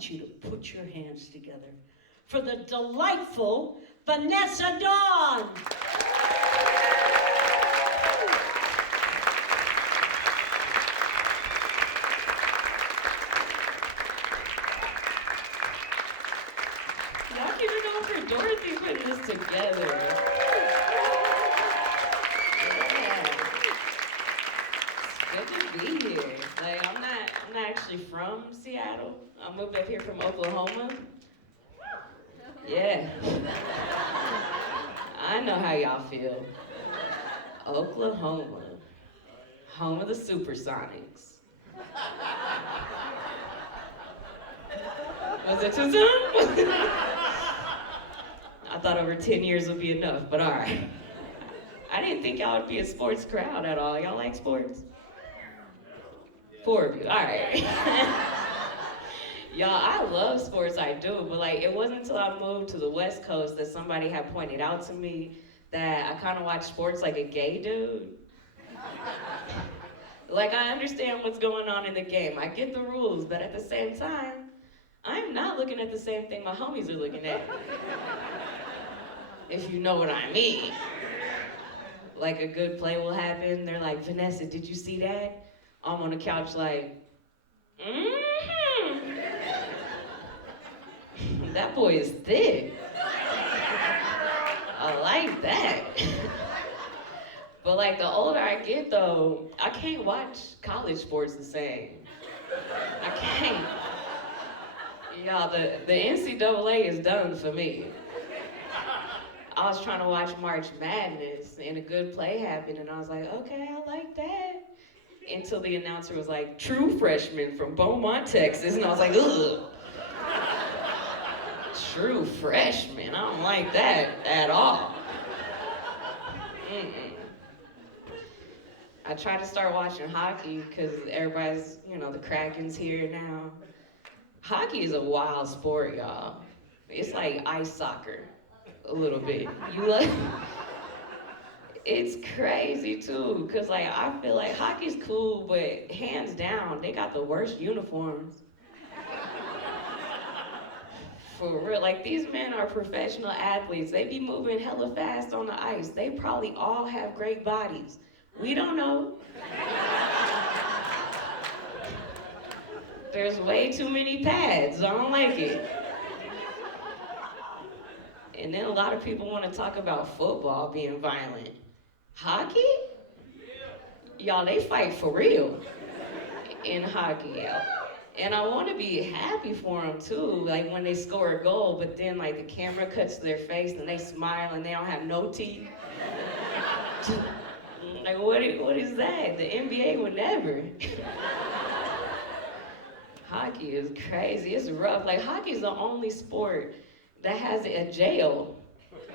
want you to put your hands together for the delightful Vanessa Dawn. Y'all give it up for Dorothy putting this together. Good to be here. Like I'm not actually from Seattle. I moved up here from Oklahoma. Yeah. I know how y'all feel. Oklahoma, home of the Supersonics. Was it too soon? I thought over 10 years would be enough, but all right. I didn't think y'all would be a sports crowd at all. Y'all like sports? 4 of you, all right. Y'all, I love sports, I do, but like it wasn't until I moved to the West Coast that somebody had pointed out to me that I kind of watch sports like a gay dude. Like I understand what's going on in the game, I get the rules, but at the same time, I'm not looking at the same thing my homies are looking at. If you know what I mean. Like a good play will happen, they're like, Vanessa, did you see that? I'm on the couch like, that boy is thick. I like that. But like the older I get though, I can't watch college sports the same. I can't. Y'all, the NCAA is done for me. I was trying to watch March Madness and a good play happened and I was like, okay, I like that. Until the announcer was like, true freshman from Beaumont, Texas. And I was like, ugh. True freshman, I don't like that at all. I tried to start watching hockey because everybody's, the Kraken's here now. Hockey is a wild sport, y'all. It's like ice soccer, a little bit. It's crazy too, because like I feel like hockey's cool, but hands down, they got the worst uniforms. For real, like these men are professional athletes. They be moving hella fast on the ice. They probably all have great bodies. We don't know. There's way too many pads. I don't like it. And then a lot of people want to talk about football being violent. Hockey? Y'all, they fight for real in hockey. And I want to be happy for them too, like when they score a goal, but then like the camera cuts to their face and they smile and they don't have no teeth. Like what is that? The NBA would never. Hockey is crazy, it's rough. Like hockey is the only sport that has a jail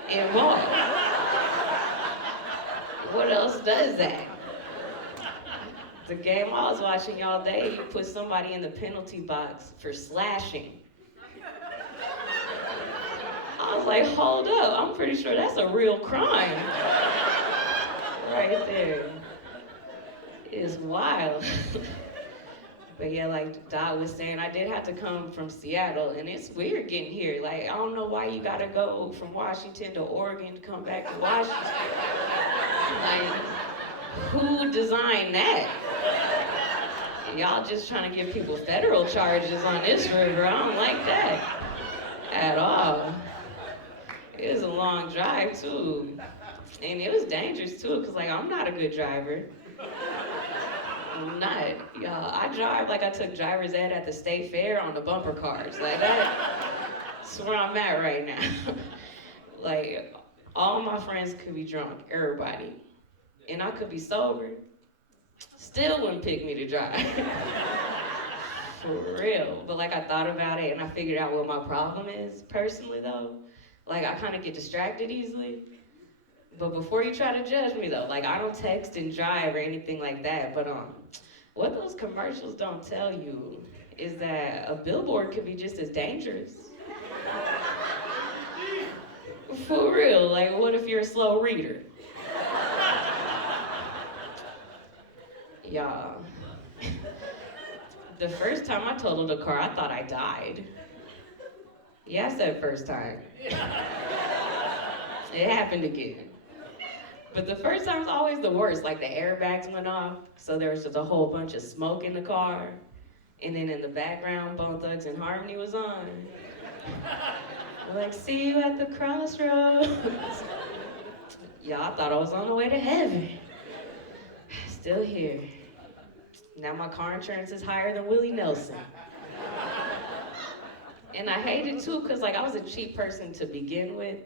involved. What else does that? The game I was watching all day, you put somebody in the penalty box for slashing. I was like, hold up, I'm pretty sure that's a real crime. Right there. It's wild. But yeah, like Dot was saying, I did have to come from Seattle, and it's weird getting here. Like, I don't know why you gotta go from Washington to Oregon to come back to Washington. Like, who designed that? Y'all just trying to give people federal charges on this river. I don't like that at all. It was a long drive too. And it was dangerous too, because like I'm not a good driver. I'm not, y'all. I drive like I took driver's ed at the state fair on the bumper cars. Like that's where I'm at right now. Like all my friends could be drunk, everybody. And I could be sober. Still wouldn't pick me to drive. For real. But like I thought about it and I figured out what my problem is personally though. Like I kind of get distracted easily. But before you try to judge me though, like I don't text and drive or anything like that. But what those commercials don't tell you is that a billboard could be just as dangerous. For real. Like what if you're a slow reader? Y'all. The first time I totaled a car, I thought I died. Yeah, I said first time. It happened again. But the first time was always the worst. Like the airbags went off, so there was just a whole bunch of smoke in the car. And then in the background, Bone Thugs and Harmony was on. Like, see you at the crossroads. Y'all thought I was on the way to heaven. Still here. Now my car insurance is higher than Willie Nelson. And I hate it too, because like I was a cheap person to begin with.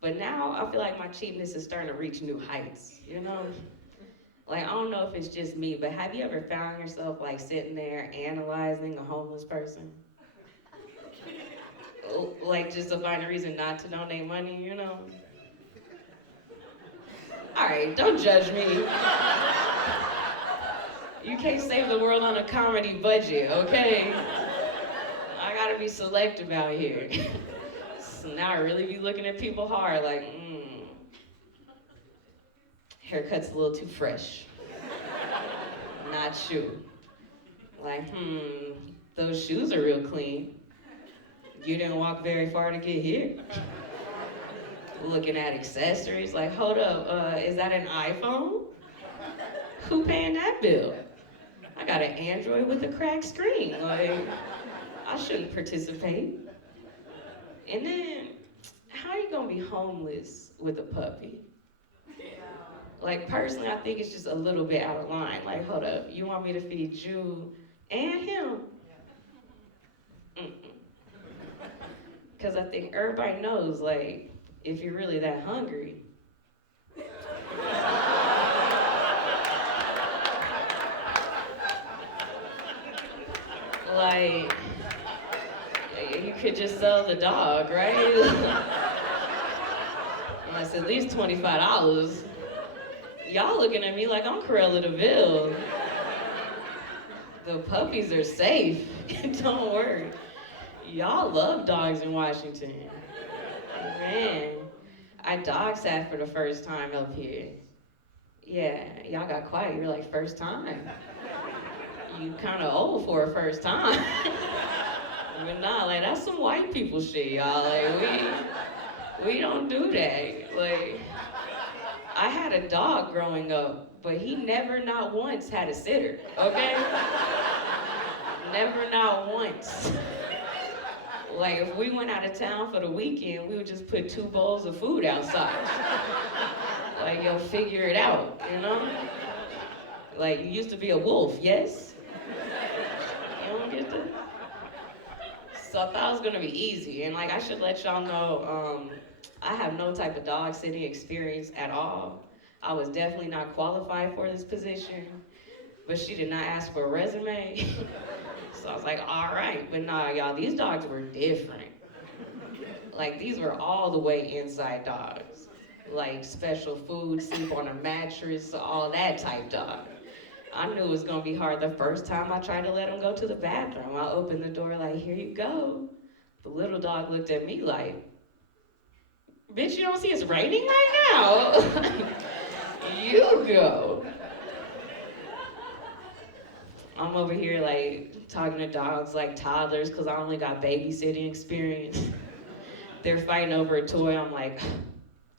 But now I feel like my cheapness is starting to reach new heights, you know? Like, I don't know if it's just me, but have you ever found yourself like sitting there analyzing a homeless person? Like just to find a reason not to donate money, you know? All right, don't judge me. You can't save the world on a comedy budget, okay? I gotta be selective out here. So now I really be looking at people hard like, haircut's a little too fresh. Not you. Like, those shoes are real clean. You didn't walk very far to get here. Looking at accessories, like, hold up, is that an iPhone? Who paying that bill? I got an Android with a cracked screen. Like, I shouldn't participate. And then, how are you gonna be homeless with a puppy? Like, personally, I think it's just a little bit out of line. Like, hold up, you want me to feed you and him? Because I think everybody knows, like, if you're really that hungry, like, you could just sell the dog, right? That's at least $25. Y'all looking at me like I'm Cruella de Vil. The puppies are safe. Don't worry. Y'all love dogs in Washington. Man, I dog sat for the first time up here. Yeah, y'all got quiet. You're like, first time? You kind of old for a first time. But nah, like, that's some white people shit, y'all. Like, we don't do that. Like, I had a dog growing up, but he never not once had a sitter, okay? Never not once. Like, if we went out of town for the weekend, we would just put 2 bowls of food outside. Like, yo, figure it out, you know? Like, you used to be a wolf, yes? You don't get that? So I thought it was gonna be easy, and like, I should let y'all know, I have no type of dog sitting experience at all. I was definitely not qualified for this position, but she did not ask for a resume. So I was like, all right, but nah, y'all, these dogs were different. Like, these were all the way inside dogs. Like, special food, sleep on a mattress, all that type dog. I knew it was gonna be hard the first time I tried to let him go to the bathroom. I opened the door like, here you go. The little dog looked at me like, bitch, you don't see it's raining right now? You go. I'm over here like talking to dogs like toddlers because I only got babysitting experience. They're fighting over a toy. I'm like,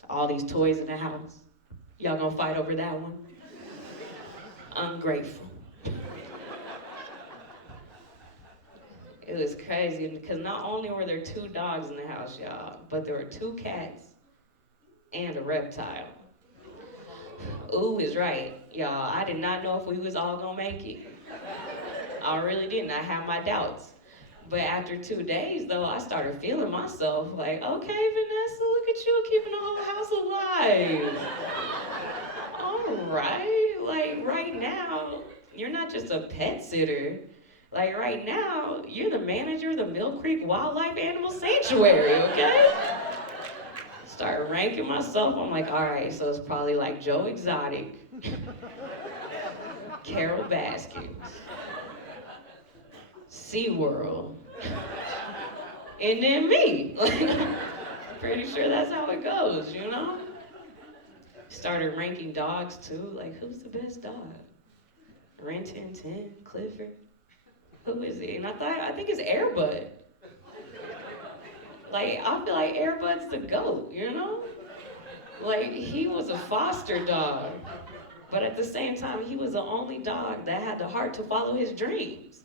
all these toys in the house. Y'all gonna fight over that one? Ungrateful. It was crazy because not only were there 2 dogs in the house, y'all, but there were 2 cats and a reptile. Ooh is right, y'all. I did not know if we was all gonna make it. I really didn't. I had my doubts. But after 2 days, though, I started feeling myself like, okay, Vanessa, look at you keeping the whole house alive. All right, like right now, you're not just a pet sitter. Like right now, you're the manager of the Mill Creek Wildlife Animal Sanctuary, okay? Start ranking myself. I'm like, all right, so it's probably like Joe Exotic, Carol Baskins, SeaWorld, and then me. Like, pretty sure that's how it goes, you know? Started ranking dogs too. Like, who's the best dog? Rin Tin Tin, Clifford. Who is he? And I think it's Air Bud. Like, I feel like Air Bud's the GOAT, you know? Like, he was a foster dog, but at the same time, he was the only dog that had the heart to follow his dreams.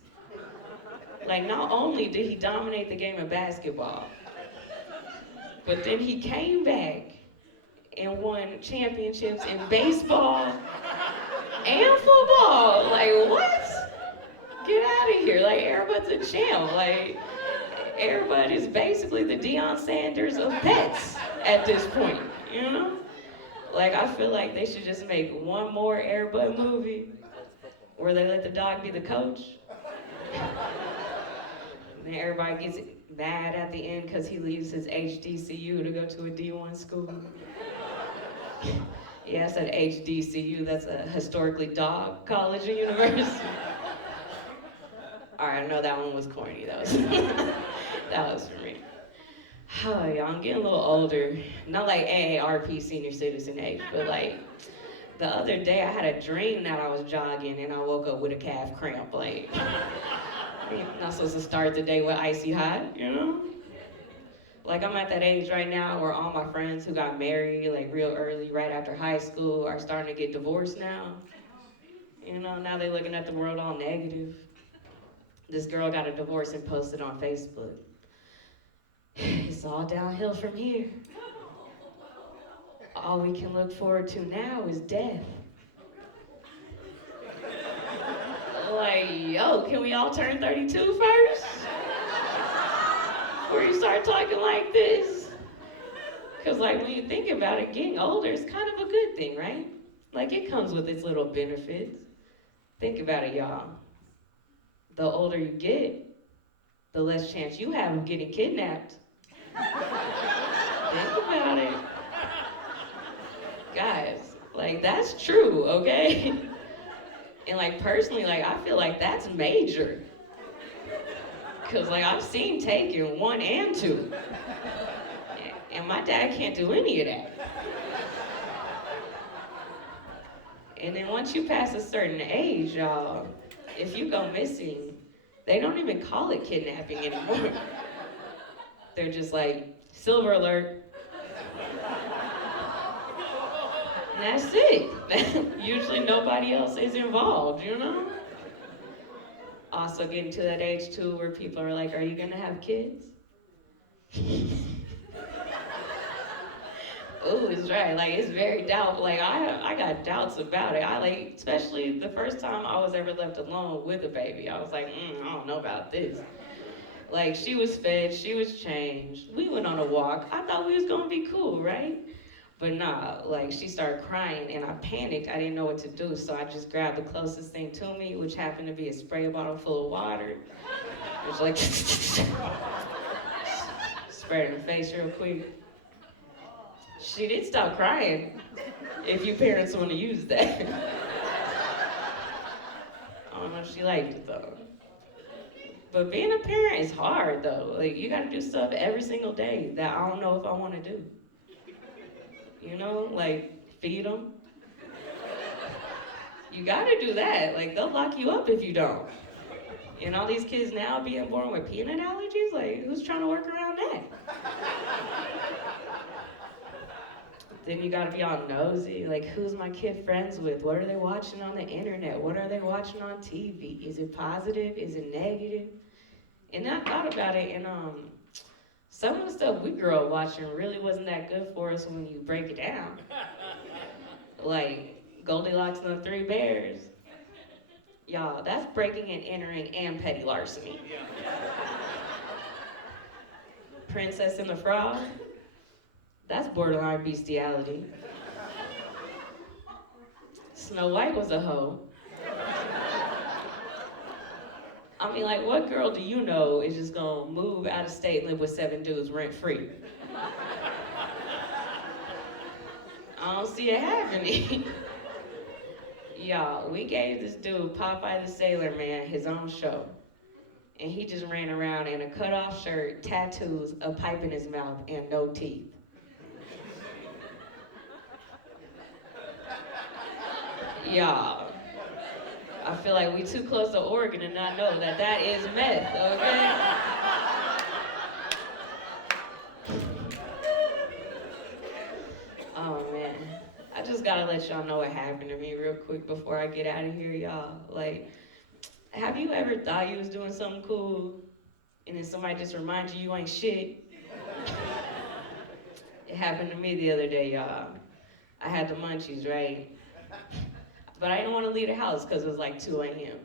Like, not only did he dominate the game of basketball, but then he came back and won championships in baseball and football. Like, what? Get out of here. Like, Air Bud's a champ. Like, Air Bud is basically the Deion Sanders of pets at this point, you know? Like, I feel like they should just make one more Air Bud movie where they let the dog be the coach. And then everybody gets mad at the end because he leaves his HDCU to go to a D1 school. Yeah, I said HDCU, that's a historically dog college and university. All right, I know that one was corny, that was for me. Oh, yeah, I'm getting a little older. Not like AARP senior citizen age, but like the other day I had a dream that I was jogging and I woke up with a calf cramp. Like, I'm not supposed to start the day with icy hot, you know? Like, I'm at that age right now where all my friends who got married like real early, right after high school, are starting to get divorced now. You know, now they're looking at the world all negative. This girl got a divorce and posted on Facebook. It's all downhill from here. All we can look forward to now is death. Like, yo, can we all turn 32 first? Before you start talking like this? Because, like, when you think about it, getting older is kind of a good thing, right? Like, it comes with its little benefits. Think about it, y'all. The older you get, the less chance you have of getting kidnapped. Think about it. Guys, like, that's true, okay? And, like, personally, like, I feel like that's major. Because, like, I've seen Taken 1 and 2. And my dad can't do any of that. And then once you pass a certain age, y'all, if you go missing, they don't even call it kidnapping anymore. They're just like, silver alert. And that's it. Usually nobody else is involved, you know? Also getting to that age too where people are like, are you gonna have kids? Ooh, it's right. Like, it's very doubtful. Like, I got doubts about it. I like, especially the first time I was ever left alone with a baby. I was like, I don't know about this. Like, she was fed, she was changed. We went on a walk. I thought we was gonna be cool, right? But nah, like, she started crying and I panicked. I didn't know what to do, so I just grabbed the closest thing to me, which happened to be a spray bottle full of water. It was like, sprayed her in the face real quick. She did stop crying, if you parents want to use that. I don't know if she liked it though. But being a parent is hard though. Like, you gotta do stuff every single day that I don't know if I want to do. You know, like feed them. You gotta do that. Like, they'll lock you up if you don't. And all these kids now being born with peanut allergies, like, who's trying to work around that? Then you gotta be all nosy, like, who's my kid friends with? What are they watching on the internet? What are they watching on TV? Is it positive? Is it negative? And I thought about it, and some of the stuff we grew up watching really wasn't that good for us when you break it down. Like, Goldilocks and the Three Bears. Y'all, that's breaking and entering and petty larceny. Princess and the Frog. That's borderline bestiality. Snow White was a hoe. I mean, like, what girl do you know is just gonna move out of state, live with 7 dudes rent-free? I don't see it happening. Y'all, we gave this dude, Popeye the Sailor Man, his own show. And he just ran around in a cut-off shirt, tattoos, a pipe in his mouth, and no teeth. Y'all, I feel like we too close to Oregon to not know that that is meth, okay? Oh man, I just gotta let y'all know what happened to me real quick before I get out of here, y'all. Like, have you ever thought you was doing something cool and then somebody just reminds you ain't shit? It happened to me the other day, y'all. I had the munchies, right? But I didn't want to leave the house because it was like 2 a.m.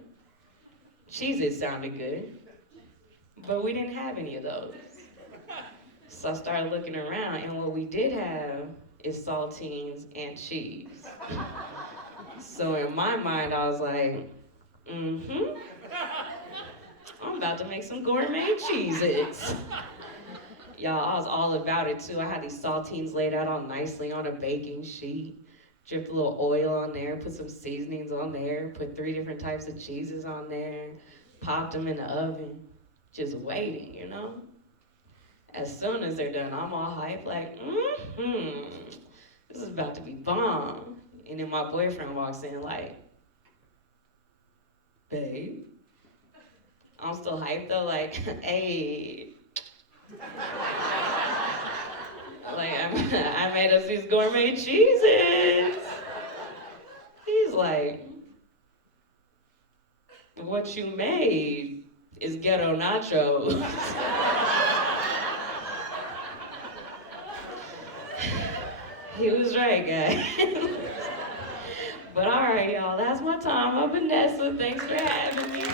Cheez-It sounded good, but we didn't have any of those. So I started looking around, and what we did have is saltines and cheese. So in my mind, I was like, I'm about to make some gourmet Cheez-Its. Y'all, I was all about it too. I had these saltines laid out all nicely on a baking sheet. Dripped a little oil on there, put some seasonings on there, put 3 different types of cheeses on there, popped them in the oven, just waiting, you know? As soon as they're done, I'm all hyped, like, this is about to be bomb. And then my boyfriend walks in like, babe. I'm still hyped though, like, hey. Like, I made us these gourmet cheeses. He's like, what you made is ghetto nachos. He was right, guys. But all right, y'all, that's my time. I'm Vanessa. Thanks for having me.